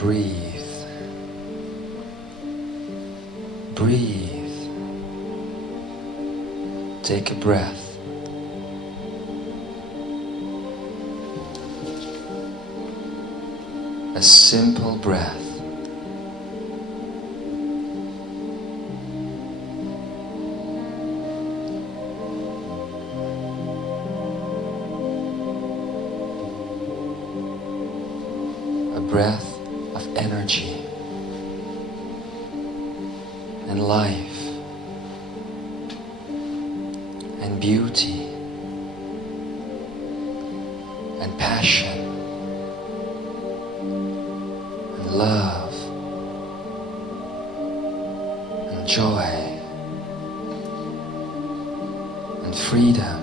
breathe. Breathe. Take a breath. A simple breath. A breath of energy and life and beauty and passion and love and joy and freedom,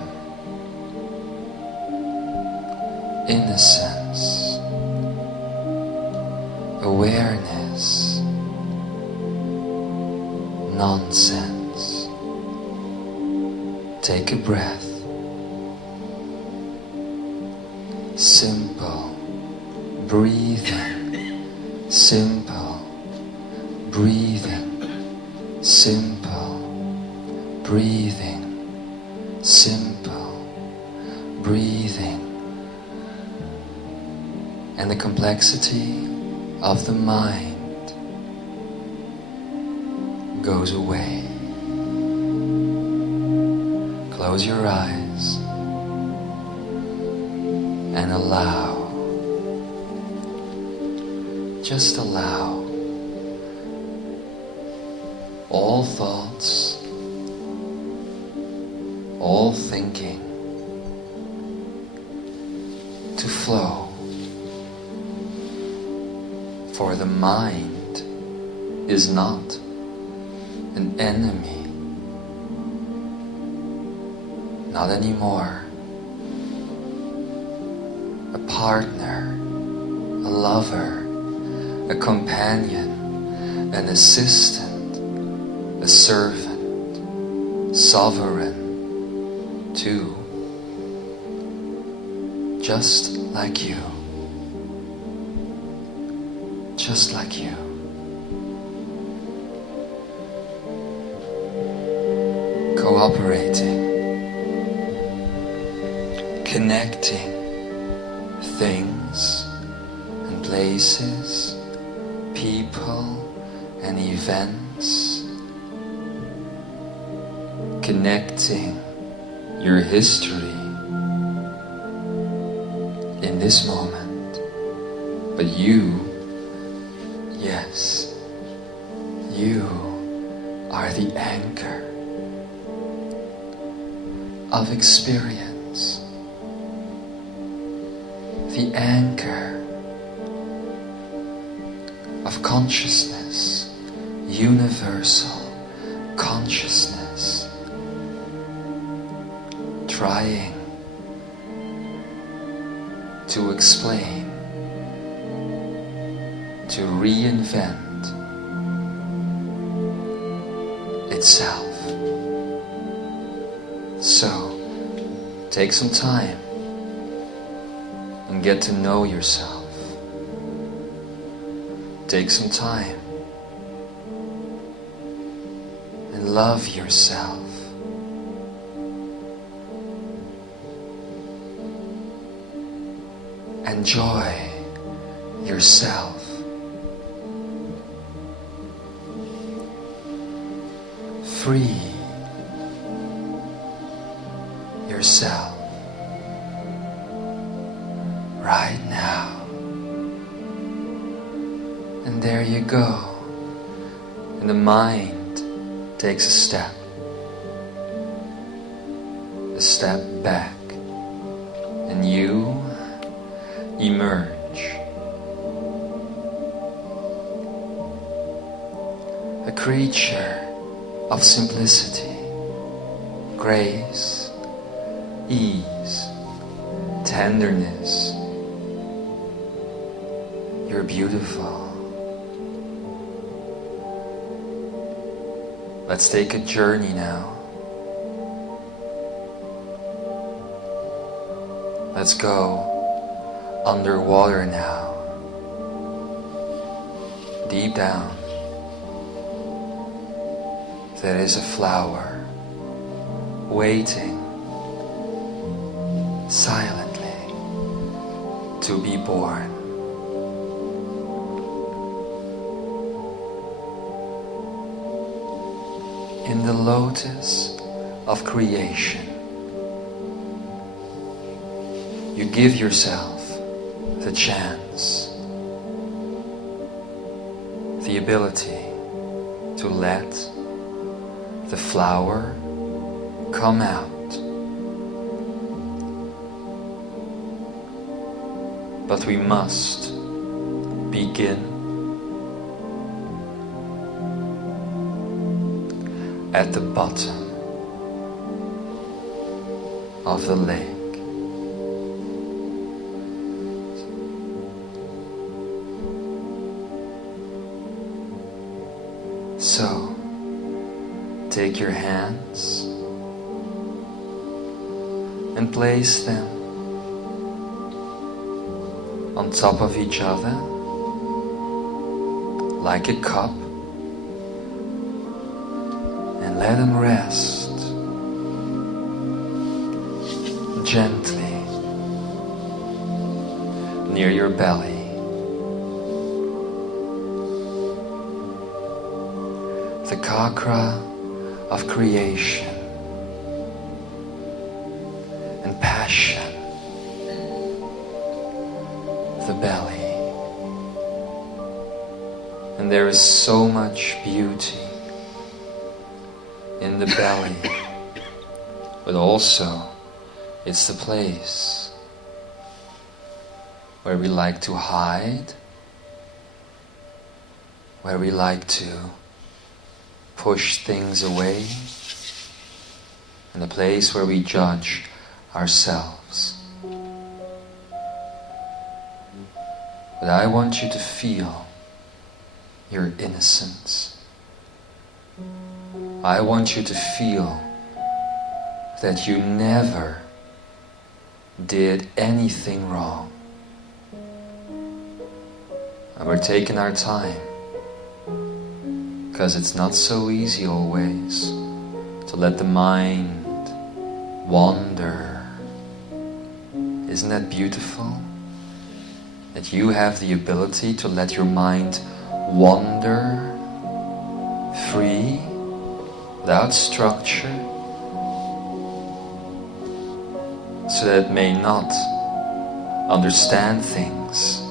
innocence, awareness, nonsense. Take a breath. Simple breathing, simple breathing, simple breathing, simple breathing. And the complexity of the mind goes away. Close your eyes and allow, just allow all thoughts, all thinking to flow. For the mind is not an enemy, not anymore. A partner, a lover, a companion, an assistant, a servant, sovereign too, just like you. Just like you. Cooperating, connecting things and places, people and events, connecting your history in this moment, but you, yes, you are the anchor of experience, the anchor of consciousness, universal consciousness, trying to explain, to reinvent itself. So, take some time and get to know yourself. Take some time and love yourself. Enjoy yourself. Free yourself right now. And there you go. And the mind takes a step back, and you emerge. A creature of simplicity, grace, ease, tenderness. You're beautiful. Let's take a journey now. Let's go underwater now. deep down, there is a flower waiting silently to be born. In the Lotus of Creation, you give yourself the chance, the ability to let the flower come out. But we must begin at the bottom of the lake. So, take your hands and place them on top of each other like a cup, and let them rest gently near your belly. The Kakra of Creation and passion, the belly. And there is so much beauty in the belly, but also it's the place where we like to hide, where we like to push things away, and the place where we judge ourselves. But I want you to feel your innocence. I want you to feel that you never did anything wrong. And we're taking our time, because it's not so easy always to let the mind wander. Isn't that beautiful? That you have the ability to let your mind wander free, without structure, so that it may not understand things,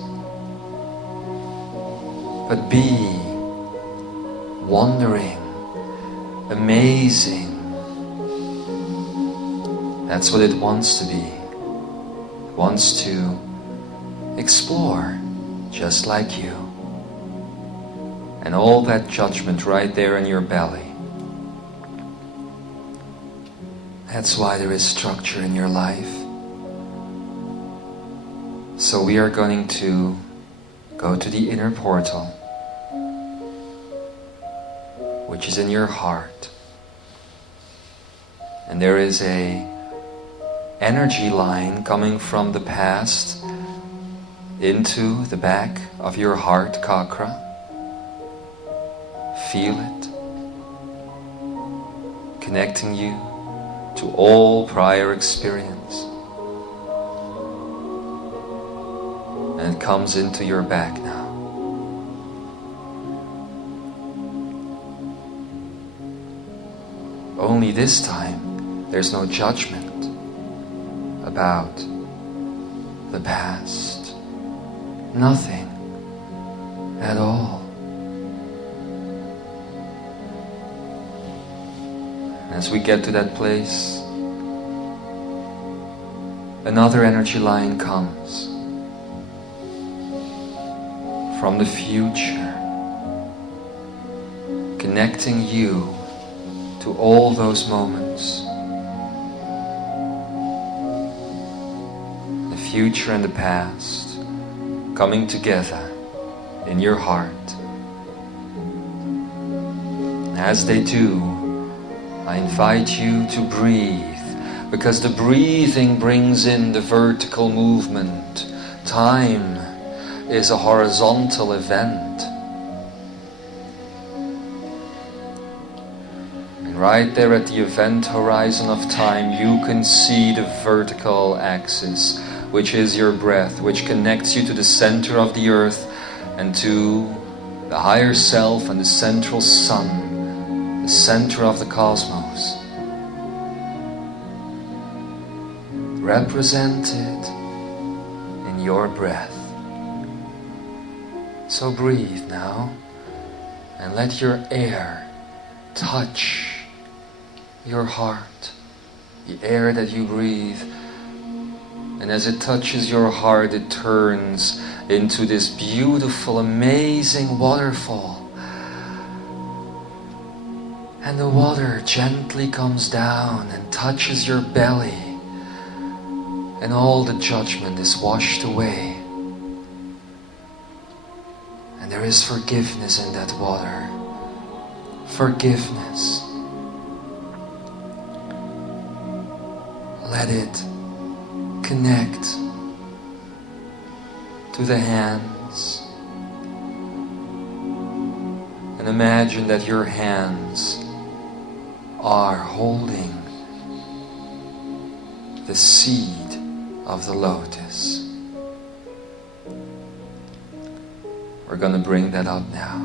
but be wondering, amazing. That's what it wants to be. It wants to explore just like you. And all that judgment right there in your belly. That's why there is structure in your life. So we are going to go to the inner portal, which is in your heart. And there is a energy line coming from the past into the back of your heart, Kakra. Feel it, connecting you to all prior experience. And it comes into your back now. Only this time, there's no judgment about the past. Nothing at all. As we get to that place, another energy line comes from the future, connecting you to all those moments. The future and the past coming together in your heart. And as they do, I invite you to breathe, because the breathing brings in the vertical movement. Time is a horizontal event. right there at the event horizon of time, you can see the vertical axis, which is your breath, which connects you to the center of the earth and to the higher self and the central sun, the center of the cosmos. Represented in your breath. So breathe now and let your air touch your heart, the air that you breathe. And as it touches your heart, it turns into this beautiful, amazing waterfall. And the water gently comes down and touches your belly. And all the judgment is washed away. And there is forgiveness in that water. Forgiveness. Let it connect to the hands. And imagine that your hands are holding the seed of the lotus. We're going to bring that up now.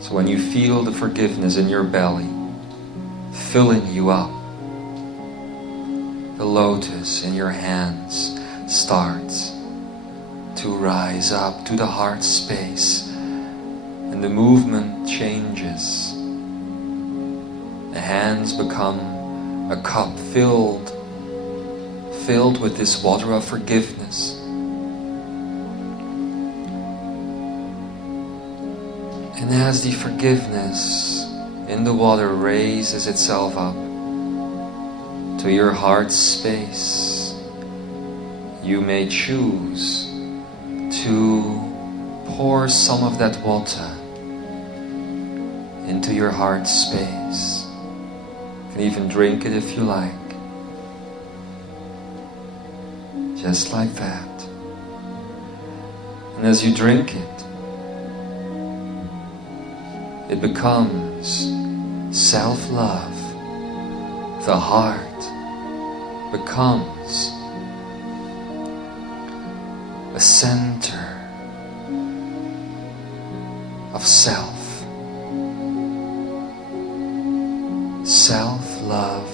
So when you feel the forgiveness in your belly filling you up, the lotus in your hands starts to rise up to the heart space, and the movement changes. The hands become a cup filled with this water of forgiveness. And as the forgiveness in the water raises itself up to your heart space, you may choose to pour some of that water into your heart space. You can even drink it if you like. Just like that. And as you drink it, it becomes self-love. The heart becomes a center of self. Self-love.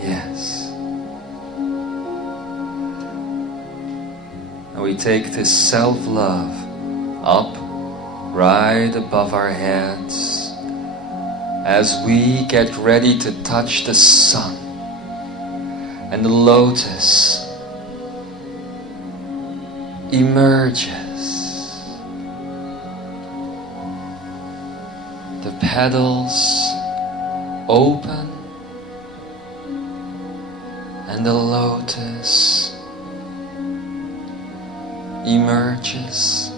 Yes. And we take this self-love up right above our heads as we get ready to touch the sun and the lotus emerges. The petals open and the lotus emerges,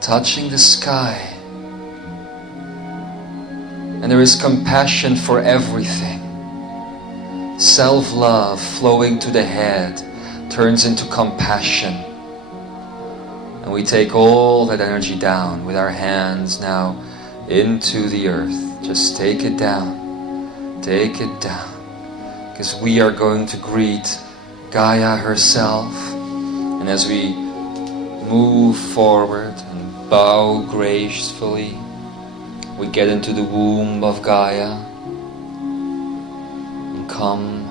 touching the sky. And there is compassion for everything. Self-love flowing to the head turns into compassion. And we take all that energy down with our hands now into the earth. Just take it down. Take it down. Because we are going to greet Gaia herself. And as we move forward and bow gracefully, we get into the womb of Gaia and come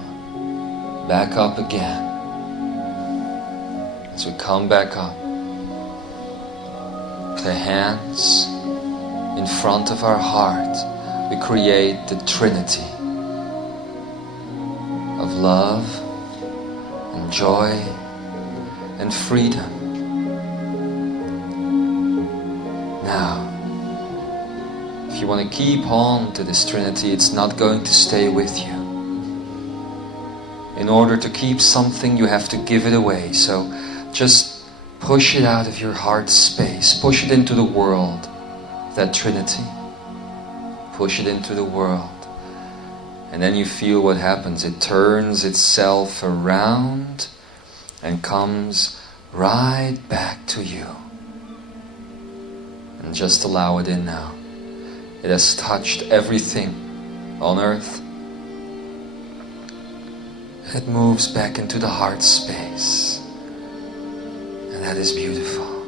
back up again. As we come back up, the hands in front of our heart, we create the Trinity of love and joy and freedom. Now, if you want to keep on to this Trinity, it's not going to stay with you. In order to keep something, you have to give it away. So just push it out of your heart space. Push it into the world, that Trinity. Push it into the world. And then you feel what happens. It turns itself around and comes right back to you. And just allow it in now. It has touched everything on earth. It moves back into the heart space. And that is beautiful.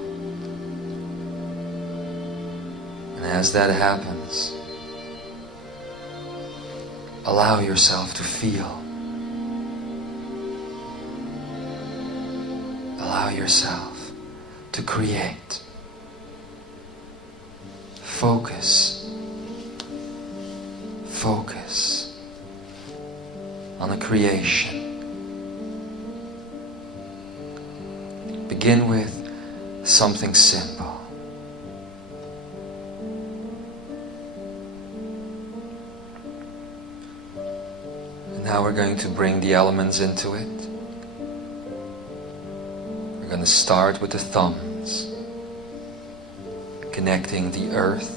And as that happens, allow yourself to feel. Allow yourself to create. Focus. Focus on the creation. Begin with something simple. And now we're going to bring the elements into it. We're going to start with the thumbs, connecting the earth,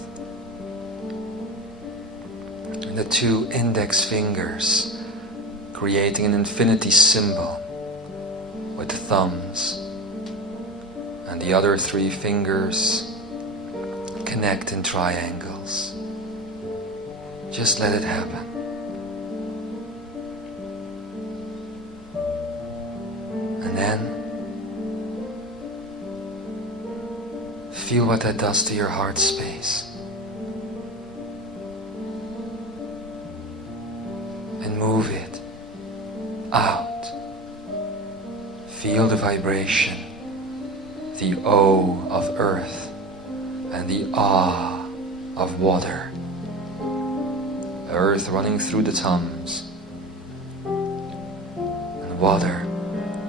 and the 2 index fingers, creating an infinity symbol with the thumbs, and the other 3 fingers connect in triangles. Just let it happen. And then feel what that does to your heart space. And move it out. Feel the vibration, the O of earth and the Ah of water. Earth running through the thumbs and water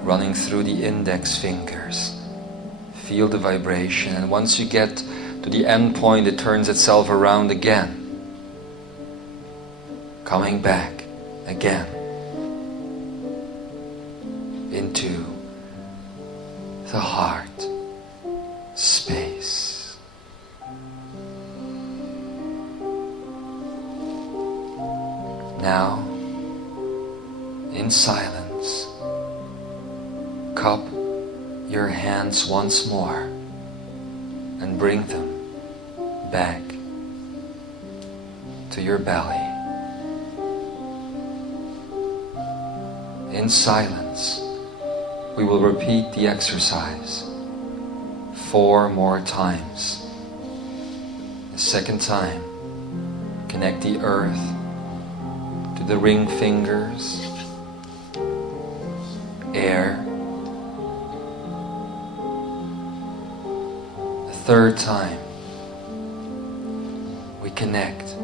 running through the index fingers. Feel the vibration, and once you get to the end point, it turns itself around again, coming back again into the heart space. Now, in silence, cup your hands once more and bring them back to your belly. In silence, we will repeat the exercise 4 more times. The second time, connect the earth to the ring fingers, air. The third time, we connect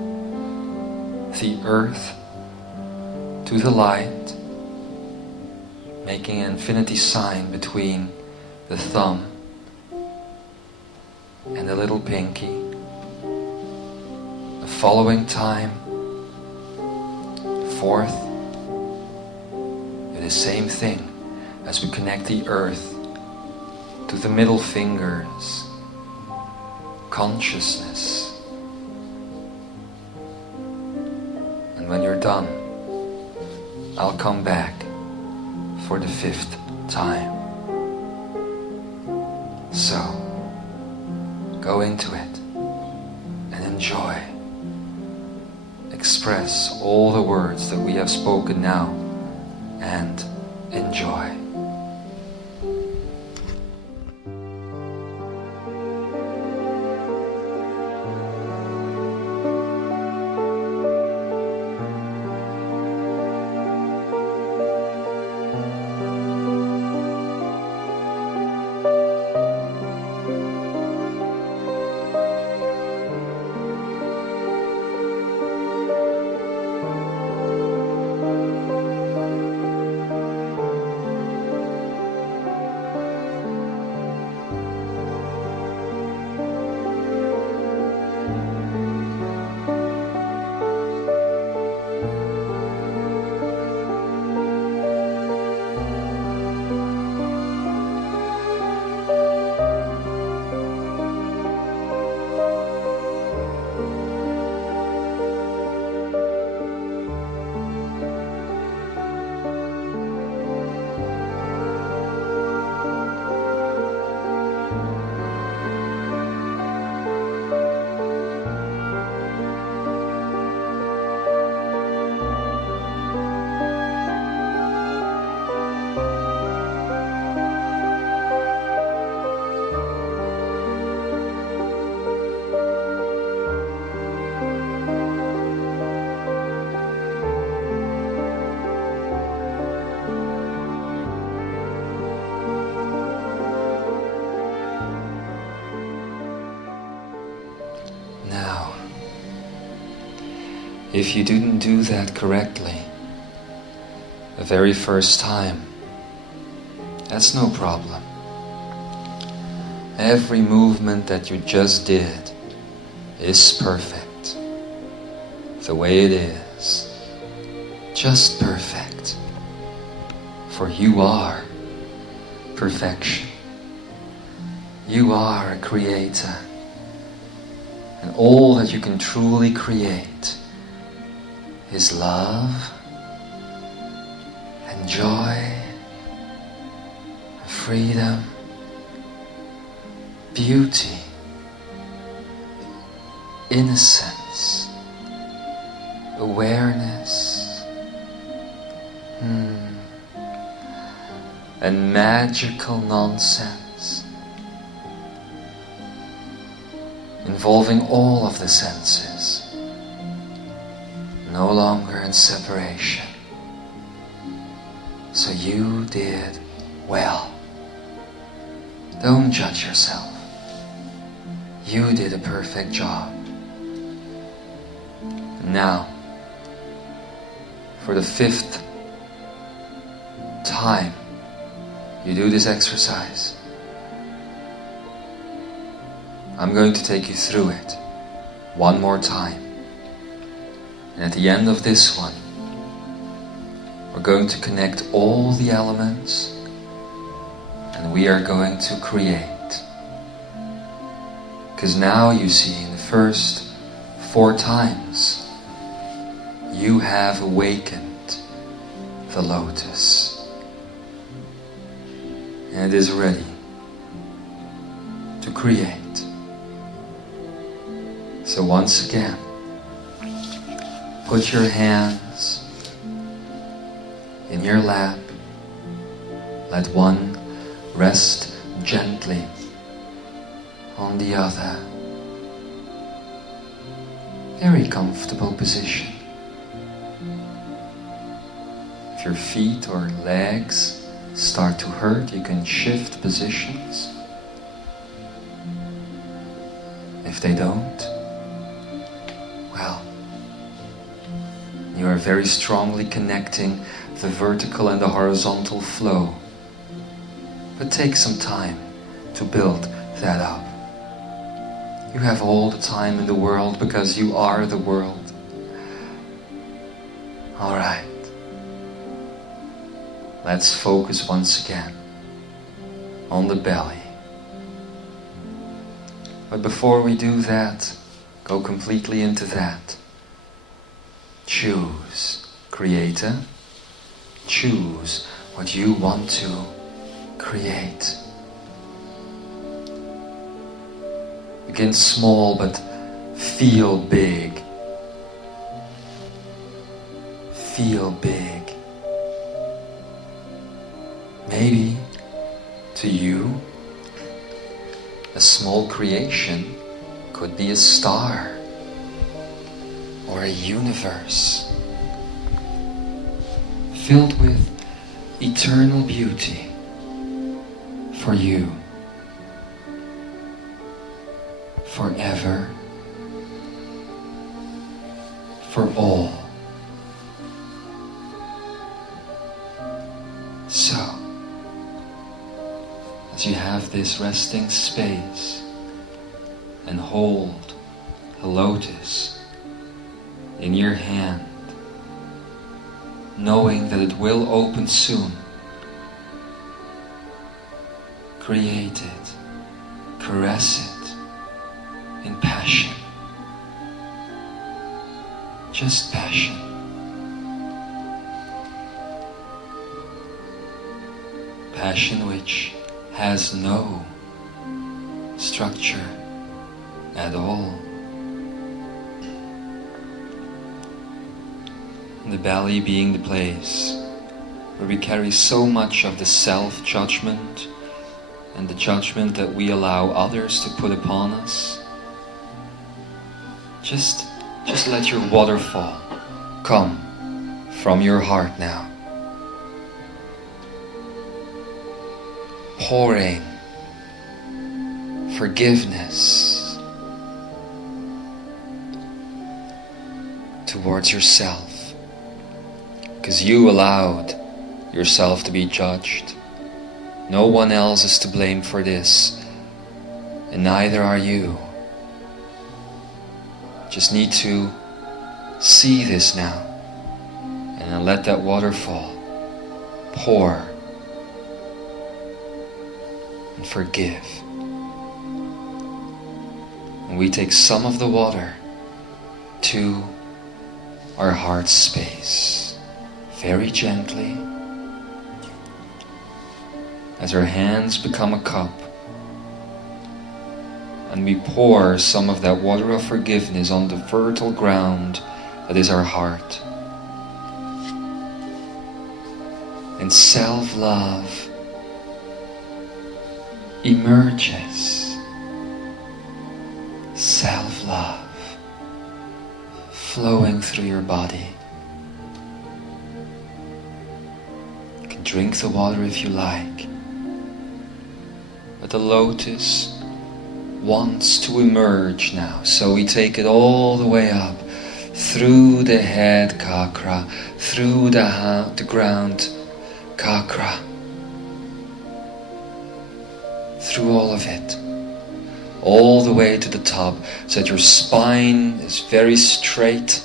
the earth to the light, making an infinity sign between the thumb and the little pinky. The following time, fourth, do the same thing as we connect the earth to the middle fingers, consciousness. And when you're done, I'll come back for the 5th time. So, go into it and enjoy. Express all the words that we have spoken now and enjoy. If you didn't do that correctly the very first time, that's no problem. Every movement that you just did is perfect. The way it is, just perfect. For you are perfection. You are a creator. And all that you can truly create is love and joy and freedom, beauty, innocence, awareness, and magical nonsense involving all of the senses, no longer in separation. So you did well. Don't judge yourself. You did a perfect job. Now, for the 5th time you do this exercise, I'm going to take you through it one more time. And at the end of this one, we're going to connect all the elements and we are going to create. Because now you see, in the first 4 times, you have awakened the lotus. And it is ready to create. So once again, put your hands in your lap. Let one rest gently on the other. Very comfortable position. If your feet or legs start to hurt, you can shift positions. If they don't, well, you are very strongly connecting the vertical and the horizontal flow. But take some time to build that up. You have all the time in the world because you are the world. Alright. Let's focus once again on the belly. But before we do that, go completely into that. Choose, Creator. Choose what you want to create. Begin small, but feel big. Feel big. Maybe to you, a small creation could be a star or a universe filled with eternal beauty for you, forever, for all. So, as you have this resting space and hold a lotus in your hand, knowing that it will open soon, create it, caress it in passion. Just passion. Passion which has no structure at all. The belly being the place where we carry so much of the self-judgment and the judgment that we allow others to put upon us. Just let your waterfall come from your heart now. Pouring forgiveness towards yourself, because you allowed yourself to be judged. No one else is to blame for this, and neither are you. Just need to see this now, and then let that waterfall pour and forgive. And we take some of the water to our heart space, very gently, as our hands become a cup, and we pour some of that water of forgiveness on the fertile ground that is our heart. And self-love emerges. Self-love flowing through your body. You can drink the water if you like, but the lotus wants to emerge now. So we take it all the way up, through the head, Kakra, through the ground, Kakra, through all of it, all the way to the top, so that your spine is very straight.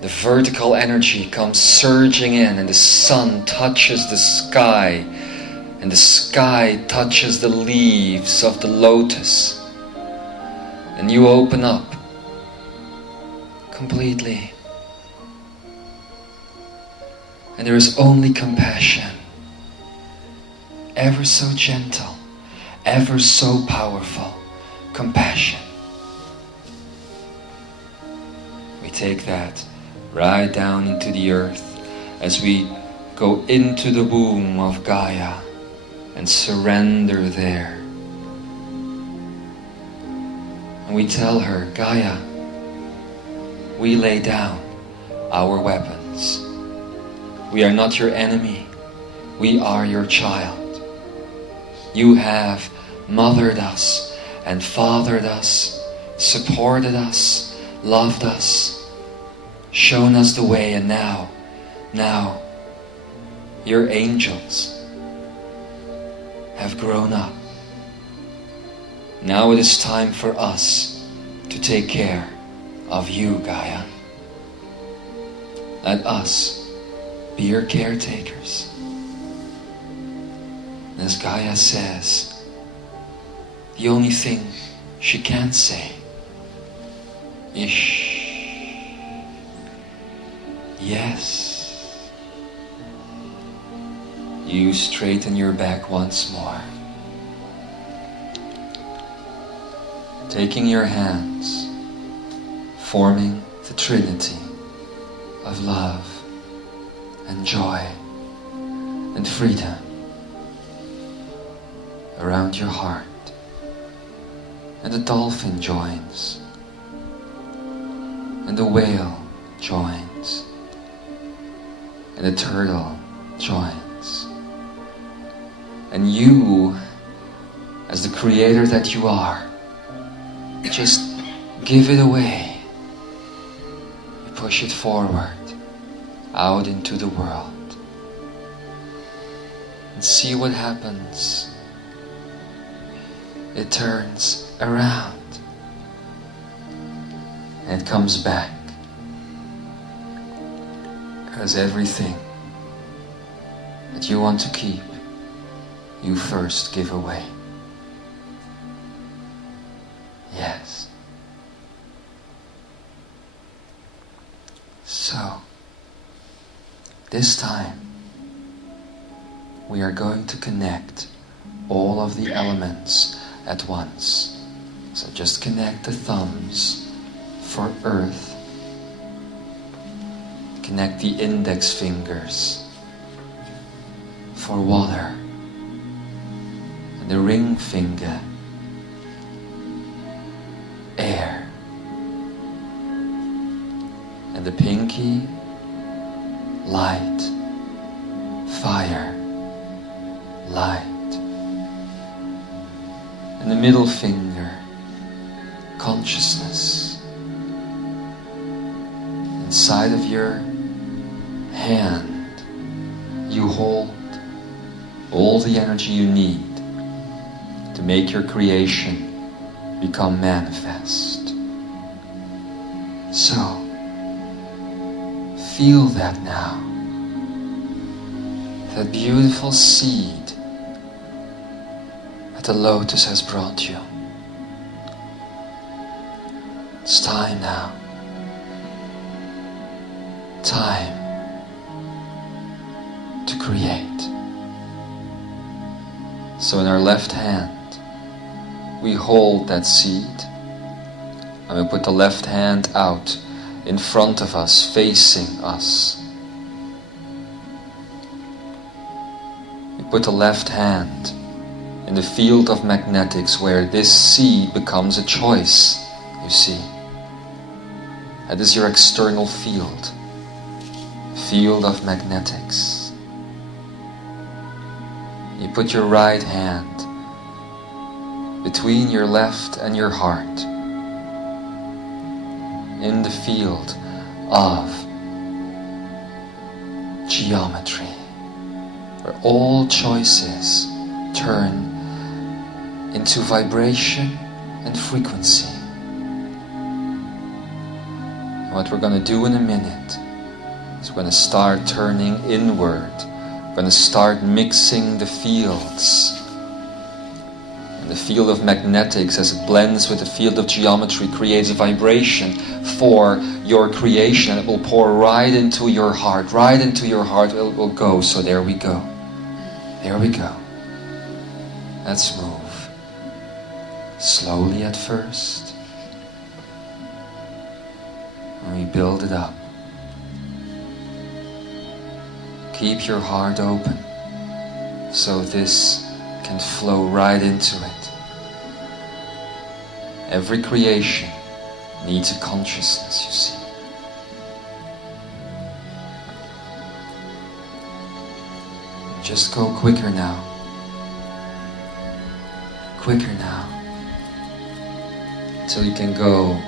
The vertical energy comes surging in, and the sun touches the sky, and the sky touches the leaves of the lotus. And you open up completely. And there is only compassion, ever so gentle, ever so powerful compassion. We take that right down into the earth as we go into the womb of Gaia and surrender there. And we tell her, Gaia, we lay down our weapons. We are not your enemy. We are your child. You have mothered us and fathered us, supported us, loved us, shown us the way, and now, your angels have grown up. Now it is time for us to take care of you, Gaia. Let us be your caretakers. And as Gaia says, the only thing she can say is yes. You straighten your back once more. Taking your hands, forming the Trinity of love and joy and freedom around your heart. And the dolphin joins, and the whale joins, and the turtle joins. And you, as the creator that you are, just give it away. Push it forward, out into the world. And see what happens. It turns around. And it comes back. Because everything that you want to keep, you first give away. Yes. So, this time, we are going to connect all of the elements at once. So just connect the thumbs for earth. Connect the index fingers for water. And the ring finger, air. And the pinky, light, fire, light. And the middle finger, consciousness. And inside of your hand, you hold all the energy you need to make your creation become manifest. So, feel that now. That beautiful seed that the lotus has brought you. It's time now. Time to create. So in our left hand, we hold that seed, and we put the left hand out in front of us, facing us. We put the left hand in the field of magnetics where this seed becomes a choice, you see. That is your external field of magnetics. You put your right hand between your left and your heart in the field of geometry, where all choices turn into vibration and frequency. And what we're going to do in a minute is we're going to start turning inward. We're going to start mixing the fields. And the field of magnetics, as it blends with the field of geometry, creates a vibration for your creation, and it will pour right into your heart. Right into your heart it will go. So there we go. There we go. Let's move. Slowly at first. And we build it up. Keep your heart open so this can flow right into it. Every creation needs a consciousness, you see. Just go quicker now. Quicker now. Until you can go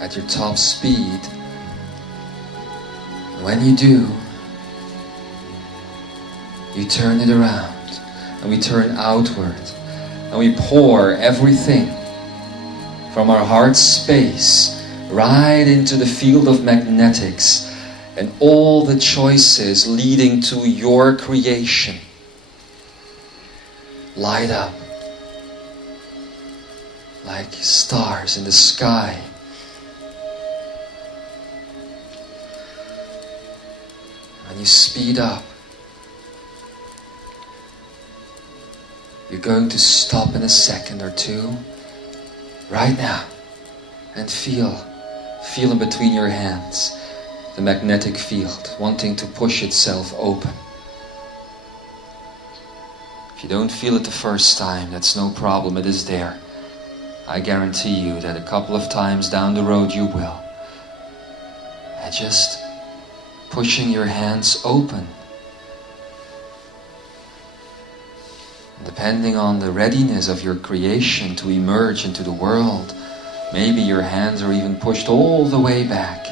at your top speed. When you do, you turn it around, and we turn outward, and we pour everything from our heart space right into the field of magnetics, and all the choices leading to your creation light up like stars in the sky. When you speed up, you're going to stop in a second or two, right now, and feel in between your hands the magnetic field wanting to push itself open. If you don't feel it the first time, that's no problem, it is there. I guarantee you that a couple of times down the road you will. And just pushing your hands open. Depending on the readiness of your creation to emerge into the world, maybe your hands are even pushed all the way back.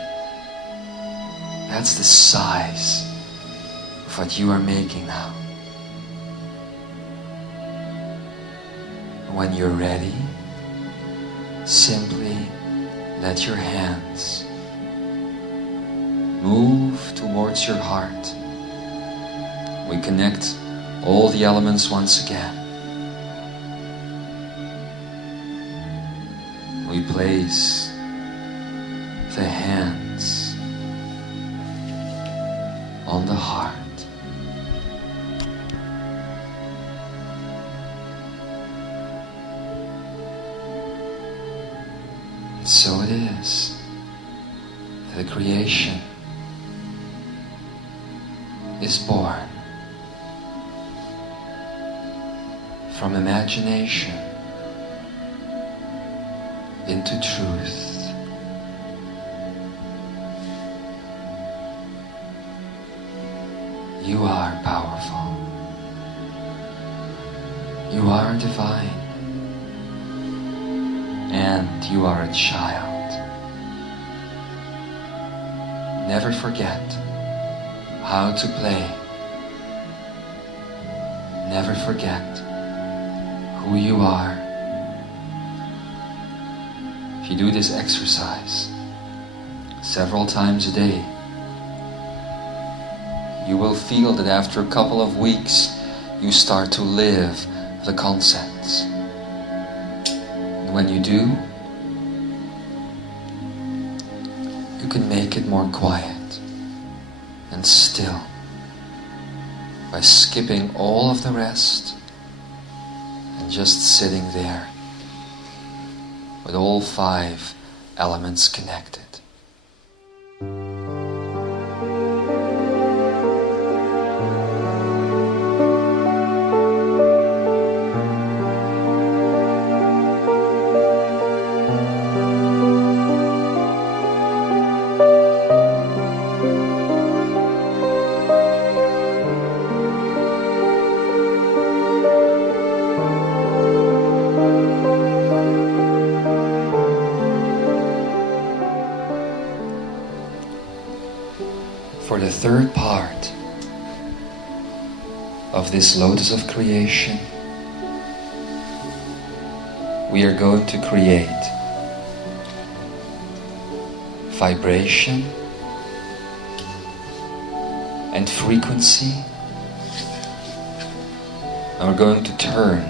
That's the size of what you are making now. When you're ready, simply let your hands move towards your heart. We connect all the elements once again. We place the hands on the heart. So it is that the creation is born from imagination into truth. You are powerful. You are divine. And you are a child Never forget how to play. Never forget who you are. If you do this exercise several times a day, you will feel that after a couple of weeks you start to live the concepts. And when you do, you can make it more quiet and still by skipping all of the rest and just sitting there with all 5 elements connected. For the third part of this Lotus of Creation, we are going to create vibration and frequency, and we're going to turn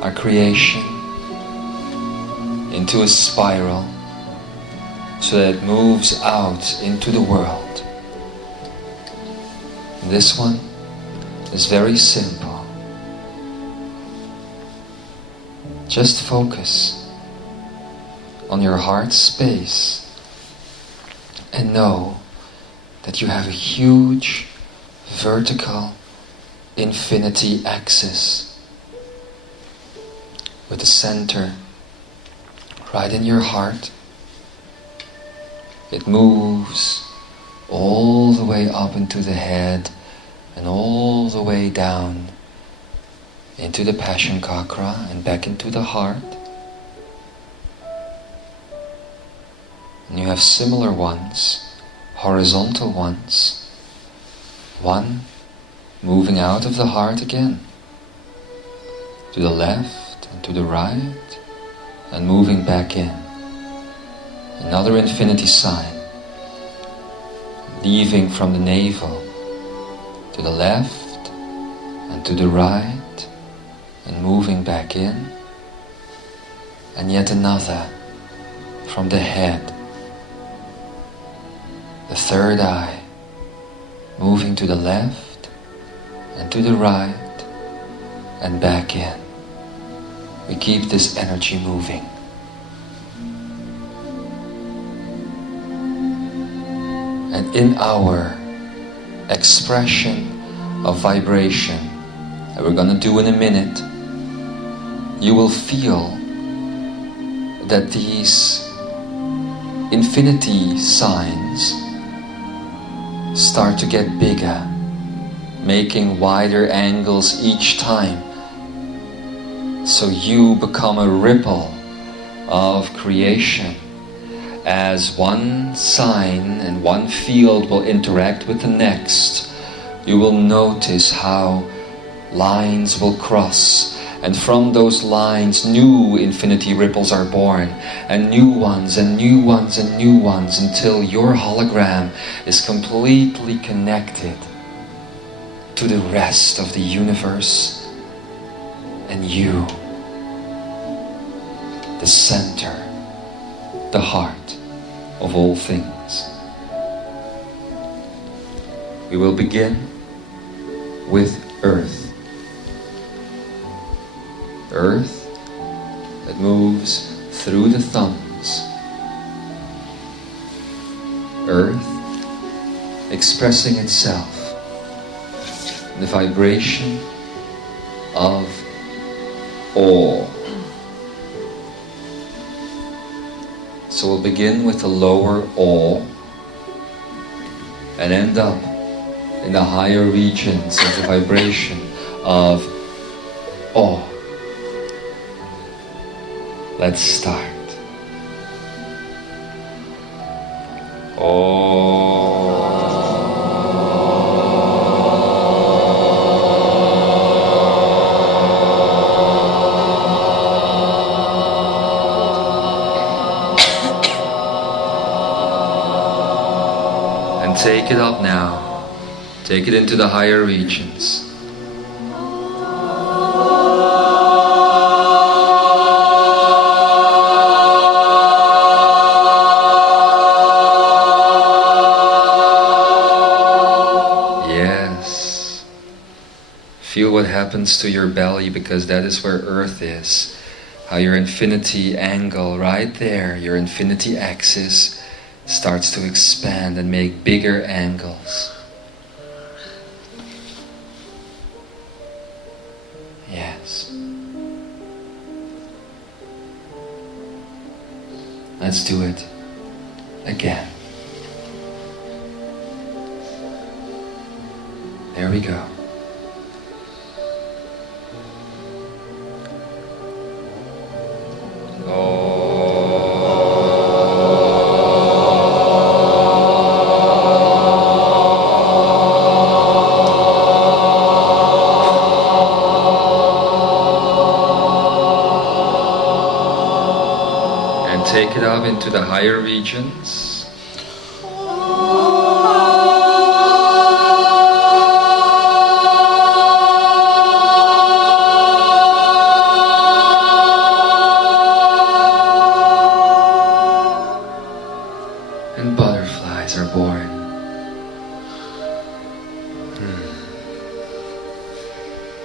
our creation into a spiral so that it moves out into the world. This one is very simple. Just focus on your heart space and know that you have a huge vertical infinity axis with the center right in your heart. It moves all the way up into the head and all the way down into the passion Kakra and back into the heart. And you have similar ones, horizontal ones, one moving out of the heart again, to the left and to the right, and moving back in. Another infinity sign, leaving from the navel to the left and to the right and moving back in, and yet another from the head, the third eye, moving to the left and to the right and back in. We keep this energy moving. And in our expression of vibration that we're going to do in a minute, you will feel that these infinity signs start to get bigger, making wider angles each time. So you become a ripple of creation. As one sign and one field will interact with the next, you will notice how lines will cross, and from those lines new infinity ripples are born, and new ones and new ones and new ones, until your hologram is completely connected to the rest of the universe, and you, the center, the heart of all things. We will begin with earth. Earth that moves through the thumbs. Earth expressing itself in the vibration of awe. So we'll begin with the lower awe and end up in the higher regions of the vibration of awe. Let's start. Awe. Take it up now. Take it into the higher regions. Yes. Feel what happens to your belly, because that is where Earth is. How your infinity angle right there, your infinity axis, starts to expand and make bigger angles. Yes. Let's do it again. There we go. Take it up into the higher regions. And butterflies are born.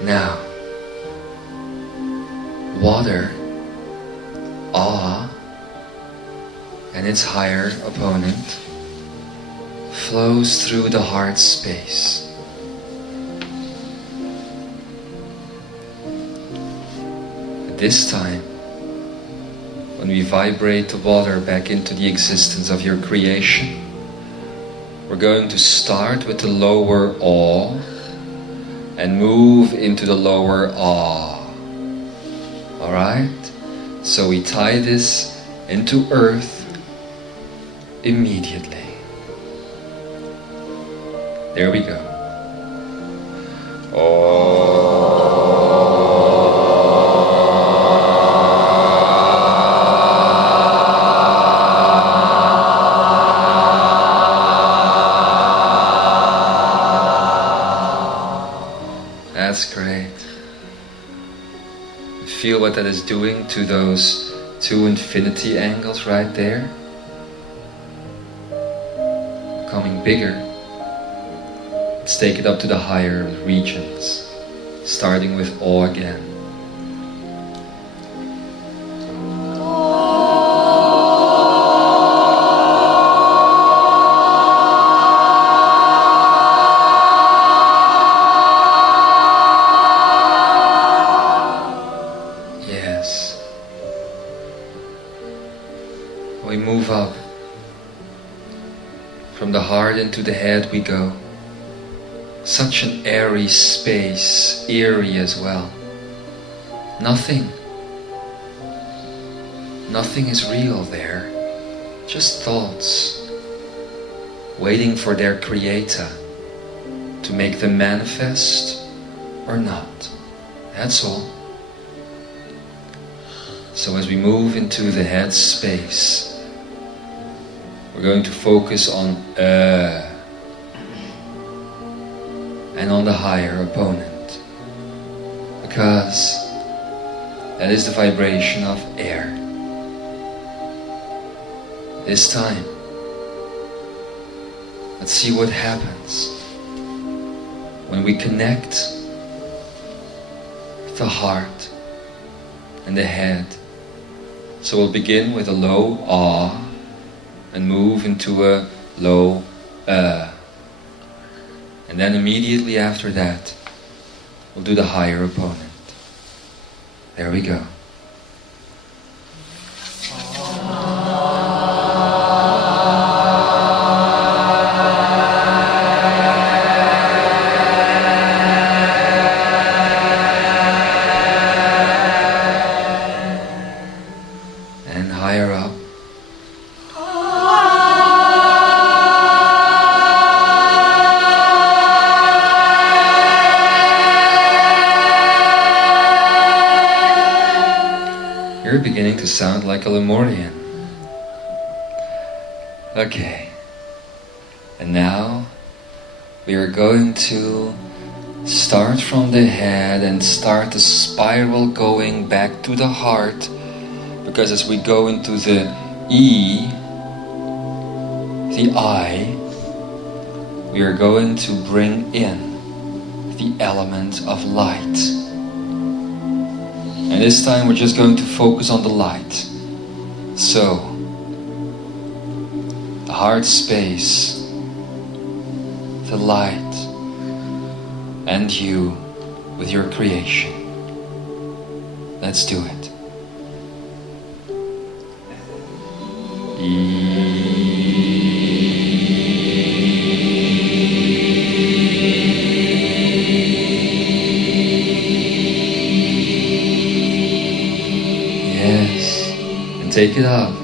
Now, water, awe, and its higher opponent flows through the heart space. At this time, when we vibrate the water back into the existence of your creation, we're going to start with the lower awe and move into the lower awe. Alright? So we tie this into earth immediately. There we go. That's great. Feel what that is doing to those two infinity angles right there. Becoming bigger. Let's take it up to the higher regions, starting with awe again. Yes. We move up. From the heart into the head we go. Such an airy space, eerie as well. Nothing is real there. Just thoughts, waiting for their creator to make them manifest or not. That's all. So as we move into the head space, we're going to focus on and on the higher opponent, because that is the vibration of air. This time, let's see what happens when we connect with the heart and the head. So we'll begin with a low awe and move into a low and then immediately after that we'll do the higher opponent. There we go. And higher up. You're beginning to sound like a Lemurian. Okay. And now we are going to start from the head and start the spiral going back to the heart, because as we go into the E, the I, we are going to bring in the element of light. And this time we're just going to focus on the light. So, the heart space, the light, and you with your creation. Let's do it. Yes, and take it up.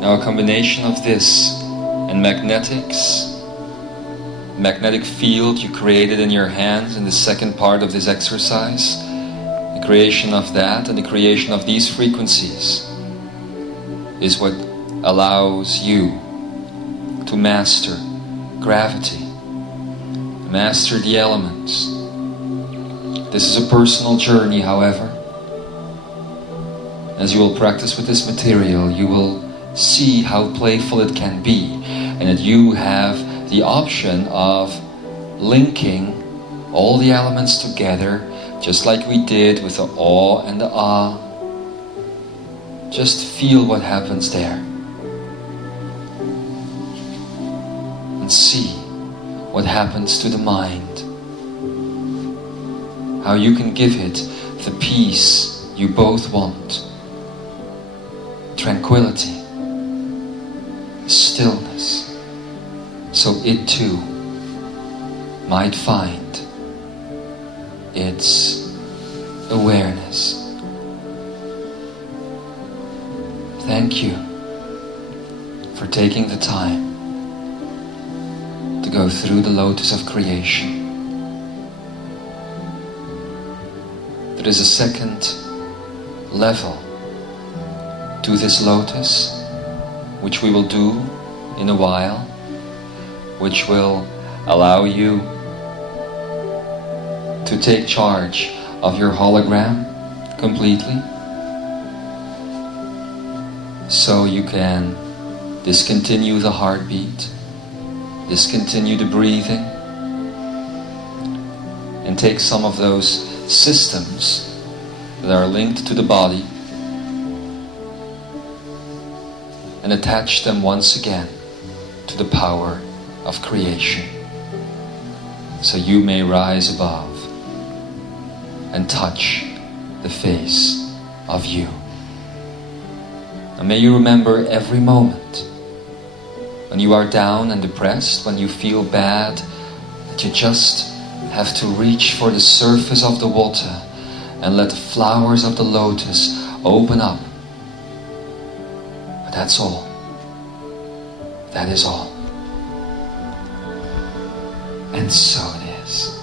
Now a combination of this and magnetic field you created in your hands in the second part of this exercise, the creation of that and the creation of these frequencies is what allows you to master gravity, master the elements. This is a personal journey, however. As you will practice with this material, you will see how playful it can be, and that you have the option of linking all the elements together, just like we did with the awe and the ah. Just feel what happens there and see what happens to the mind, how you can give it the peace you both want, tranquility, stillness, so it too might find its awareness. Thank you for taking the time to go through the Lotus of Creation. There is a second level to this lotus, which we will do in a while, which will allow you to take charge of your hologram completely, so you can discontinue the heartbeat, discontinue the breathing, and take some of those systems that are linked to the body and attach them once again to the power of creation, so you may rise above and touch the face of you. And may you remember every moment when you are down and depressed, when you feel bad, that you just have to reach for the surface of the water and let the flowers of the lotus open up. But that's all. That is all. And so it is.